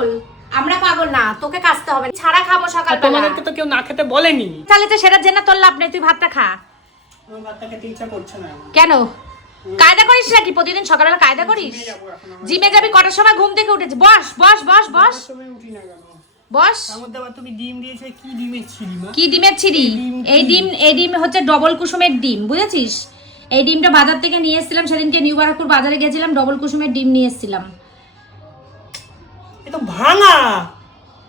পাগল, আমরা পাগল না, তোকে কাজতে হবে, ছাড়া খাবো সকালবেলা। তোমাদেরকে তো কেউ না খেতে বলেনি। তাহলে তো সেটা জেনে তোর লাভ নেই, তুই ভাতটা খা। আমার ভাতটা খেতে ইচ্ছা করছে না। কেন কায়দা করিস নাকি? প্রতিদিন সকালবেলা কায়দা করিস? জিমে যাবি কটার সময়? ঘুম থেকে উঠেছি, বস বস বস বস উঠি না কেন? বস। তার মধ্যে আবার তুমি ডিম দিয়েছো, কি ডিমের ছিলি মা? কি ডিমের ছিরি? এই ডিম হচ্ছে ডবল কুসুমের ডিম, বুঝেছিস? এই ডিমটা বাজার থেকে নিয়ে এসেছিলাম সেদিনকে, নিউ বারাকপুর বাজারে গেছিলাম, ডবল কুসুমের ডিম নিয়ে এসেছিলাম। এ তো ভাঙা।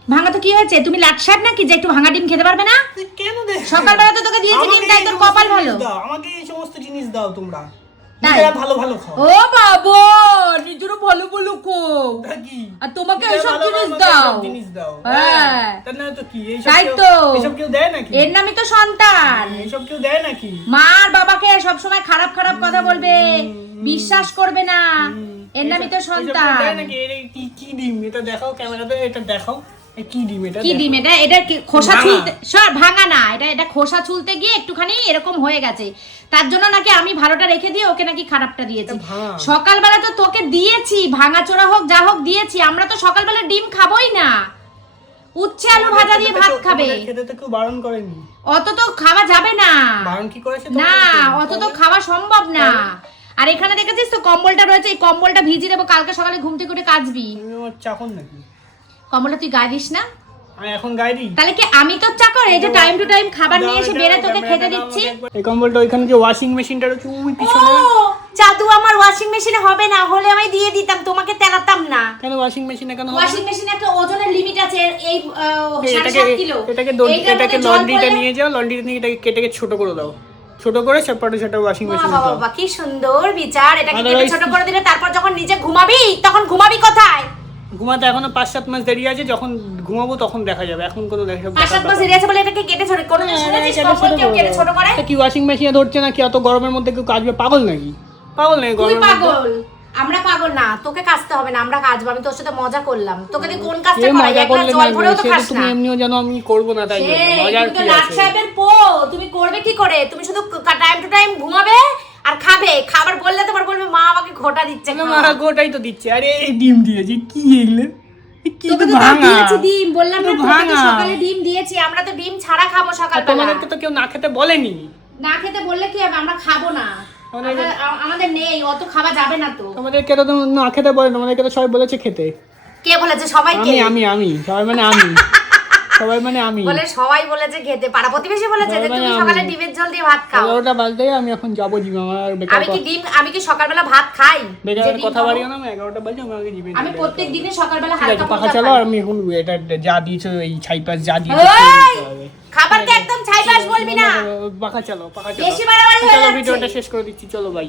ভাঙা তো কি হয়েছে? তুমি লাটসাপ নাকি যে একটু ভাঙা ডিম খেতে পারবে না? কেন দে? সকালবেলা তো তোকে দিয়েছি ডিম, তাই তোর কপাল ভালো। আমাকে এই সমস্ত জিনিস দাও তোমরা, তাই? নিজেরা ভালো ভালো খাও। ও বাবা, নিজেরও ভালো ভালো খাও, কি আর তোমাকে নিজেরা এইসব ভালো জিনিস ভালো দাও। জিনিস দাও। হ্যাঁ, তার না তো কি এইসব তাই কেউ- তো। এইসব কেউ দেয় নাকি? এর নামই তো সন্তান। এইসব কেউ দেয় নাকি? মার বাবাকে সব সময় খারাপ খারাপ কথা বলবে, বিশ্বাস করবে না, এর নামই তো এইসব কেউ সন্তান। দেয় নাকি? কি ডিম এটা দেখাও, ক্যামেরাতে এটা দেখাও। এ কি ডিম এটা? কি ডিম এটা? এটা কি খোসা ভাঙা। ছুলতে, সব ভাঙা না, এটা খোসা ছুলতে গিয়ে একটুখানি এরকম হয়ে গেছে, তার জন্য নাকি আমি ভালোটা রেখে দিয়ে ওকে নাকি খারাপটা দিয়েছি। এটা ভাঙা। সকালবেলা তো তোকে দিয়েছি, ভাঙা চোরা হোক যা হোক দিয়েছি, আমরা তো সকালবেলা ডিম খাবোই না, উচ্ছে আলু ভাজা দিয়ে ভাত খাবে। তোমাদের খেতে তো কেউ বারণ করেনি। অত তো খাওয়া যাবে না, বারণ কি করেছে না তোমাদেরকে? অত তো খাওয়া সম্ভব না। আর এখানে দেখেছিস তো কম্বলটা রয়েছে, এই কম্বলটা ভিজিয়ে দেবো, কালকে সকালে ঘুম থেকে উঠে কাচবি। তুমি আমার চাকর নাকি? কম্বলটা তুই গায়ে দিস না? আমি এখন গায়ে দিই? তাহলে কি আমি তোর চাকর? এই যে টাইম টু টাইম খাবার নিয়ে এসে বেড়ে তোকে খেতে দিচ্ছি। এই কম্বলটা ওইখানে যে ওয়াশিং মেশিনটা রয়েছে ওই পিছনে। ও জাদু আমার ওয়াশিং মেশিনে হবে না, হলে আমি দিয়ে দিতাম, তোমাকে তেলাতাম না। কেন ওয়াশিং মেশিনে কেন হবে? ওয়াশিং মেশিনে একটা ওজনের লিমিট আছে, এই এটাকে 7.5 কিলো। এটাকে এইটার এটাকে মধ্যে জল লন্ড্রিতে পড়লে- নিয়ে যাও, লন্ড্রিতে নিয়ে এটাকে কেটে ছোট করে দাও, ছোট করে সেপারেট সেটা ওয়াশিং মেশিনে বাবা দাও। বাবা কি সুন্দর বিচার, এটাকে কেটে Otherwise- ছোট করে দিলে তারপর যখন নিজে ঘুমাবি তখন ঘুমাবি কোথায়? ঘুমাতে এখনো 5-7 মাস দেরি আছে, যখন ঘুমাবো তখন দেখা যাবে, এখন কোনো দেখা যাবে 5-7 মাস এরিয়া আছে বলে এটাকে কেটে ছোট করে দিলে, শুনেছিস কম্বল কেউ কেটে ছোট করে? কি ওয়াশিং মেশিনে ধরছে না কি? অত গরমের মধ্যে কেউ কাচবে? পাগল নাকি? পাগল নাকি তুই গরমের মধ্যে? পাগল, আমরা পাগল না, তোকে কাজতে হবে না, আমরা কাজবো। আমি তোর সাথে মজা করলাম, তোকে দিয়ে কোন কাজটা এ করাই? মজা এক গ্লাস করলে জল ভরেও তো না, খাস তুমি না। এমনিও জানো আমি করবো না, তাই জন্য মজার তুমি তো কি লাট আছে? সাহেবের পো, তুমি করবে কি করে? তুমি শুধু টাইম টু টাইম ঘুমাবে আর খাবে, খাবার বললে তোমার বলবে মা আমাকে ঘোটা দিচ্ছে। না, খাওয়া। মা গোটাই তো দিচ্ছে। আরে এই ডিম দিয়েছি, কি এগুলো? এ কি তোকে তো তো ভাঙা। দিয়েছি ডিম, বললাম না তো তোকে তো ভাঙা। সকালে ডিম দিয়েছি, আমরা তো ডিম ছাড়া খাবো আর সকালবেলা। তোমাদেরকে তো কেউ না খেতে বলেনি। না খেতে বললে কি হবে? আমরা খাবো না, আমাদের নেই, অত খাওয়া যাবে না তো। তোমাদেরকে তো না খেতে বলে, তোমাদেরকে তো সবাই বলেছে খেতে। কে বলেছে সবাইকে? আমি সবাই মানে আমি সবাই মানে আমি বলে সবাই বলেছে খেতে, পাড়া প্রতিবেশী বলেছে যে সবাই তুমি আমি। সকালে ডিমের জল দিয়ে ভাত খাও। 11টা বাজতে আমি এখন যাবো জিমে। আমার আর বেকার আমি কি সকালবেলা ভাত খাই? বেকার যে ডিম কথা খাবো? বাড়িও না। আমি 11টা বাজে আমাকে জিমে আমি প্রত্যেক দিনে সকালবেলা ঠিক আছে, হালকা পাখা ফুলকা চালো। খাই। আর আমি এখন এটা যা দিয়েছো এই ছাইপাস যা দিয়েছো ওই! খেয়ে নিতে হবে। খাবারকে একদম ছাইপাস বলবি না, পাখা চালো বেশি বাড়াবাড়ি হয়ে চলো যাচ্ছে। ভিডিওটা শেষ করে দিচ্ছি, চলো বাই।